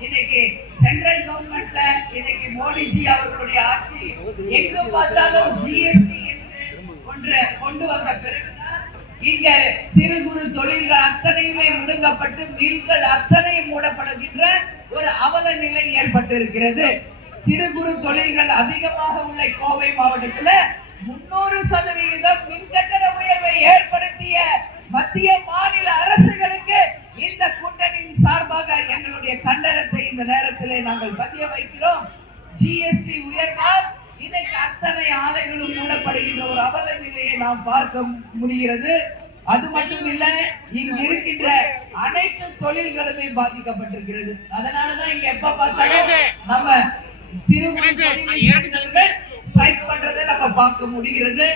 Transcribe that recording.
இன்னைக்கு சென்ட்ரல் கவர்மெண்ட்ல இன்னைக்கு மோடிஜி அவர்களுடைய ஆட்சி எங்க பார்த்தாலும் ஜிஎஸ்டி என்று ஒன்று கொண்டு வந்த பிறகுதான் இங்க சிறு குறு தொழில்கள் அத்தனையுமே முடங்கப்பட்டு மில்கள் அத்தனையும் மூடப்படுகின்ற ஒரு அவல நிலை ஏற்பட்டு இருக்கிறது சிறு குறு தொழில்கள் அதிகமாக உள்ள கோவை மாவட்டத்துல முன்னூறு சதவிகிதம் மின் கட்டண உயர்வை ஏற்படுத்திய மத்திய எங்களுடைய கண்டனத்தை இந்த நேரத்திலே நாங்கள் பதிய வைக்கிறோம். ஜிஎஸ்டி உயர்வால் இன்னைக்கு அத்தனை ஆலைகளும் மூடப்படுகின்ற ஒரு அவல நிலையை நாம் பார்க்க முடிகிறது. அது மட்டும் இல்ல இங்கு இருக்கின்ற அனைத்து தொழில்களுமே பாதிக்கப்பட்டிருக்கிறது. அதனாலதான் இங்க எப்ப பார்த்தாலும் நம்ம சிறு தொழிலை ஸ்ட்ரைக் பண்றதை நம்ம பார்க்க முடிகிறது.